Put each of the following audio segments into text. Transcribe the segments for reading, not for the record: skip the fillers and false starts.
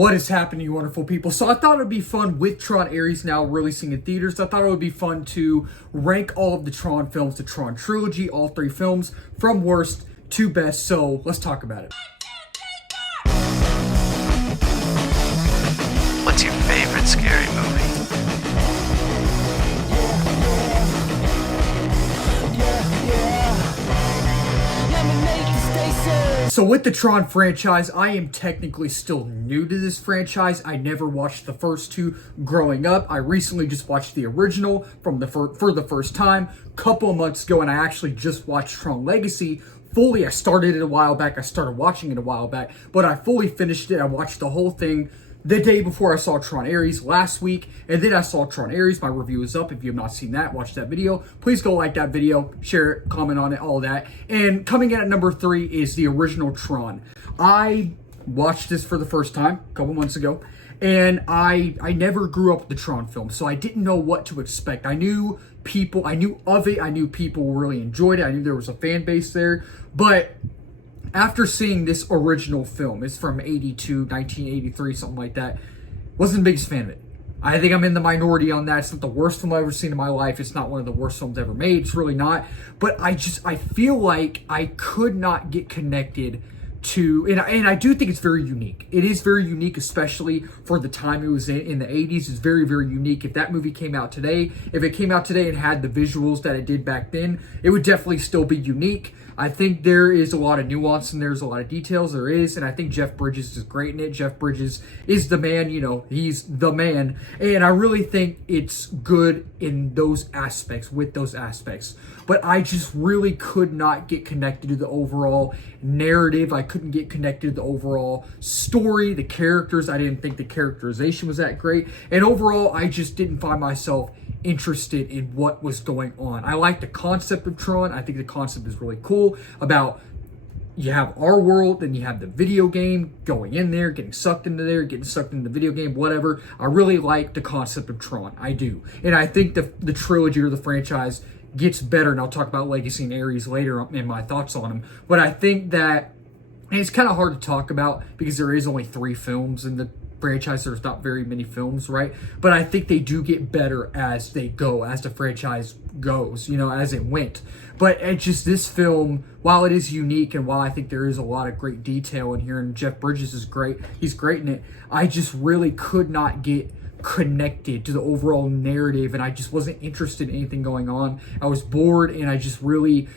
What is happening, you wonderful people? So I thought it would be fun with Tron Ares now releasing in theaters. I thought it would be fun to rank all of the Tron films, the Tron Trilogy, all three films, from worst to best. So let's talk about it. What's your favorite scary movie? So with the Tron franchise, I am technically still new to this franchise. I never watched the first two growing up. I recently just watched the original for the first time a couple of months ago, and I actually just watched Tron Legacy fully. I started it a while back. I started watching it a while back, but I fully finished it. I watched the whole thing the day before I saw Tron Ares last week, and then I saw Tron Ares. My review is up. If you have not seen that, watch that video. Please go like that video, share it, comment on it, all that. And coming in at number 3 is the original Tron. I watched this for the first time a couple months ago, and I never grew up with the Tron film, so I didn't know what to expect. I knew of it, I knew people really enjoyed it, I knew there was a fan base there, but after seeing this original film, it's from 1983, something like that, wasn't the biggest fan of it. I think I'm in the minority on that. It's not the worst film I've ever seen in my life. It's not one of the worst films ever made. It's really not. But I feel like I could not get connected to, and I do think it's very unique. It is very unique, especially for the time it was in the 80s. It's very, very unique. If that movie came out today, if it came out today and had the visuals that it did back then, it would definitely still be unique. I think there is a lot of nuance and there's a lot of details. There is, and I think Jeff Bridges is great in it. Jeff Bridges is the man, he's the man. And I really think it's good in those aspects, with those aspects. But I just really could not get connected to the overall narrative. I couldn't get connected to the overall story, the characters. I didn't think the characterization was that great. And overall, I just didn't find myself interested in what was going on. I like the concept of Tron. I think the concept is really cool about you have our world, then you have the video game, going in there, getting sucked into there, getting sucked into the video game, whatever. I really like the concept of Tron. I do. And I think the trilogy or the franchise gets better, and I'll talk about Legacy and Ares later in my thoughts on them. But I think that, and it's kind of hard to talk about because there is only 3 films in the franchise. There's not very many films, right? But I think they do get better as they go, as the franchise goes, as it went. But it's just this film, while it is unique and while I think there is a lot of great detail in here, and Jeff Bridges is great, he's great in it, I just really could not get connected to the overall narrative, and I just wasn't interested in anything going on. I was bored, and I just really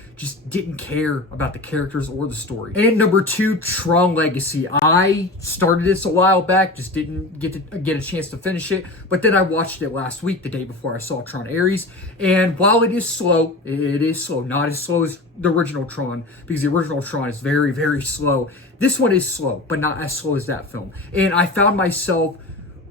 didn't care about the characters or the story. And number 2, Tron Legacy. I started this a while back, just didn't get a chance to finish it, but then I watched it last week, the day before I saw Tron Ares, and while it is slow, not as slow as the original Tron, because the original Tron is very, very slow. This one is slow, but not as slow as that film. And I found myself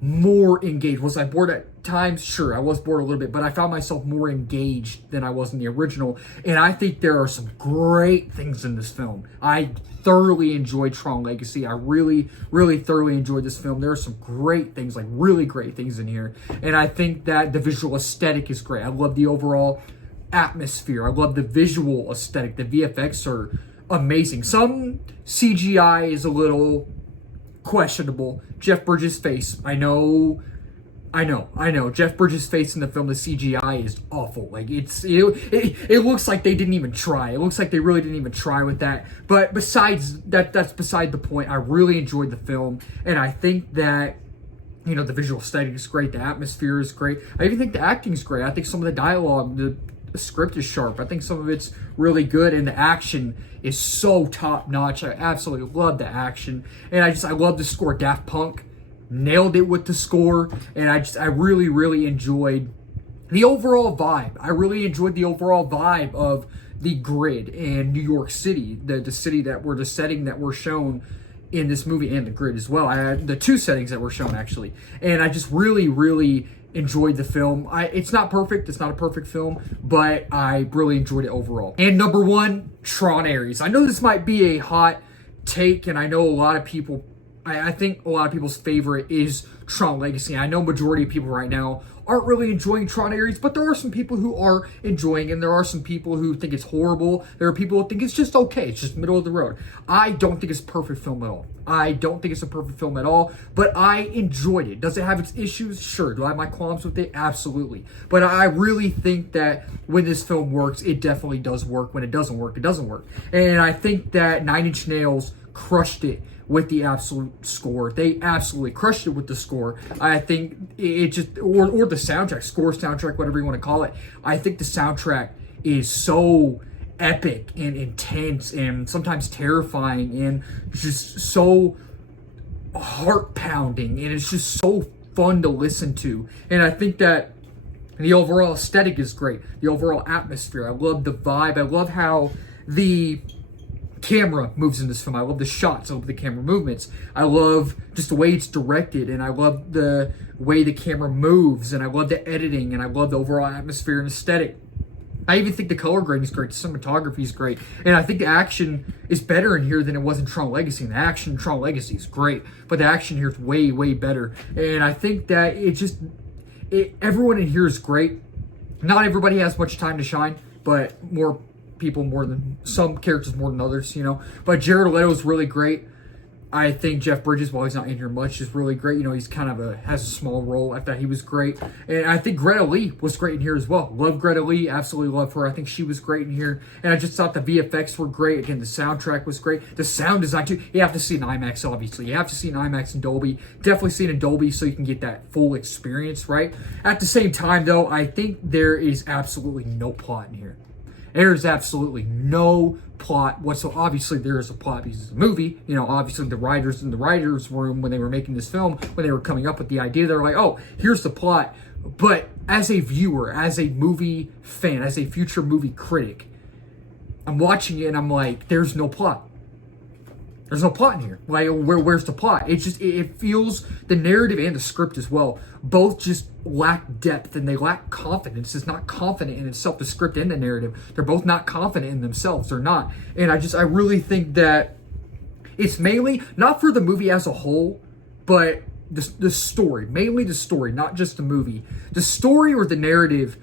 more engaged. Was I bored at times? Sure, I was bored a little bit, but I found myself more engaged than I was in the original. And I think there are some great things in this film. I thoroughly enjoyed Tron Legacy. I really, really thoroughly enjoyed this film. There are some great things, like really great things in here. And I think that the visual aesthetic is great. I love the overall atmosphere. I love the visual aesthetic. The VFX are amazing. Some CGI is a little questionable. Jeff Bridges' face, I know. Jeff Bridges' face in the film, the CGI is awful. Like it looks like they didn't even try. It looks like they really didn't even try with that. But besides that, that's beside the point. I really enjoyed the film, and I think that the visual aesthetic is great. The atmosphere is great. I even think the acting is great. I think some of the dialogue, the script is sharp. I think some of it's really good, and the action is so top notch. I absolutely love the action, and I love the score. Daft Punk nailed it with the score, and I really, really enjoyed the overall vibe. I really enjoyed the overall vibe of the grid in New York City, the city that the setting that we're shown in this movie, and the grid as well. The 2 settings that were shown actually, and I just really, really enjoyed the film. It's not perfect. It's not a perfect film, but I really enjoyed it overall. And number 1, Tron Ares. I know this might be a hot take, and I know a lot of people I think a lot of people's favorite is Tron Legacy. I know majority of people right now aren't really enjoying Tron Ares, but there are some people who are enjoying it, and there are some people who think it's horrible. There are people who think it's just okay. It's just middle of the road. I don't think it's a perfect film at all. I don't think it's a perfect film at all, but I enjoyed it. Does it have its issues? Sure. Do I have my qualms with it? Absolutely. But I really think that when this film works, it definitely does work. When it doesn't work, it doesn't work. And I think that Nine Inch Nails crushed it with the absolute score. They absolutely crushed it with the score. I think it just, or the soundtrack, soundtrack, whatever you want to call it. I think the soundtrack is so epic and intense and sometimes terrifying and just so heart pounding, and it's just so fun to listen to. And I think that the overall aesthetic is great. The overall atmosphere. I love the vibe. I love how the camera moves in this film. I love the shots. I love the camera movements. I love just the way it's directed, and I love the way the camera moves, and I love the editing, and I love the overall atmosphere and aesthetic. I even think the color grading is great. The cinematography is great. And I think the action is better in here than it was in Tron Legacy. And the action in Tron Legacy is great, but the action here is way, way better. And I think that everyone in here is great. Not everybody has much time to shine, but some characters more than others, you know. But Jared Leto is really great. I think Jeff Bridges, while he's not in here much, is really great. You know, he's kind of has a small role. I thought he was great. And I think Greta Lee was great in here as well. Love Greta Lee. Absolutely love her. I think she was great in here. And I just thought the VFX were great. Again, the soundtrack was great. The sound design, too. You have to see it in IMAX, obviously. You have to see it in IMAX and Dolby. Definitely see it in Dolby so you can get that full experience, right? At the same time, though, I think there is absolutely no plot in here. There is absolutely no plot whatsoever. Obviously, there is a plot because it's a movie. You know, obviously, the writers in the writer's room, when they were making this film, when they were coming up with the idea, they were like, oh, here's the plot. But as a viewer, as a movie fan, as a future movie critic, I'm watching it and I'm like, there's no plot. There's no plot in here. Like, where's the plot? It feels, the narrative and the script as well, both just lack depth and they lack confidence. It's not confident in itself, the script and the narrative. They're both not confident in themselves. They're not. And I really think that it's mainly, not for the movie as a whole, but the story. Mainly the story, not just the movie. The story or the narrative,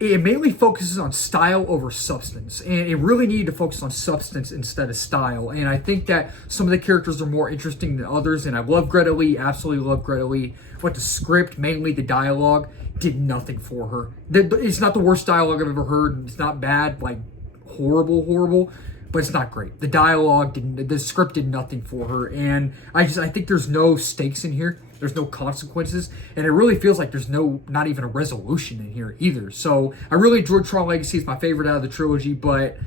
it mainly focuses on style over substance, and it really needed to focus on substance instead of style. And I think that some of the characters are more interesting than others, and I love Greta Lee, absolutely love Greta Lee, but the script, mainly the dialogue, did nothing for her. It's not the worst dialogue I've ever heard. It's not bad, like horrible, but it's not great. The script did nothing for her, and I think there's no stakes in here. There's no consequences, and it really feels like there's not even a resolution in here either. So I really enjoyed Tron Legacy. It's my favorite out of the trilogy, but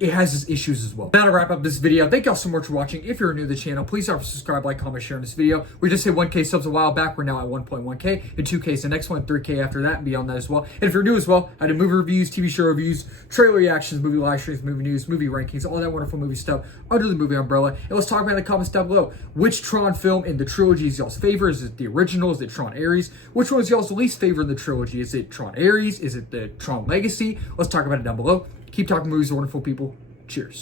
it has its issues as well. Now to wrap up this video, thank y'all so much for watching. If you're new to the channel, please don't subscribe, like, comment, share in this video. We just hit 1K subs a while back. We're now at 1.1K, and 2K is the next one, 3K after that, and beyond that as well. And if you're new as well, I do movie reviews, TV show reviews, trailer reactions, movie live streams, movie news, movie rankings, all that wonderful movie stuff under the movie umbrella. And let's talk about in the comments down below. Which Tron film in the trilogy is y'all's favorite? Is it the original? Is it Tron Ares? Which one is y'all's least favorite in the trilogy? Is it Tron Ares? Is it the Tron Legacy? Let's talk about it down below. Keep talking movies, wonderful people. Cheers.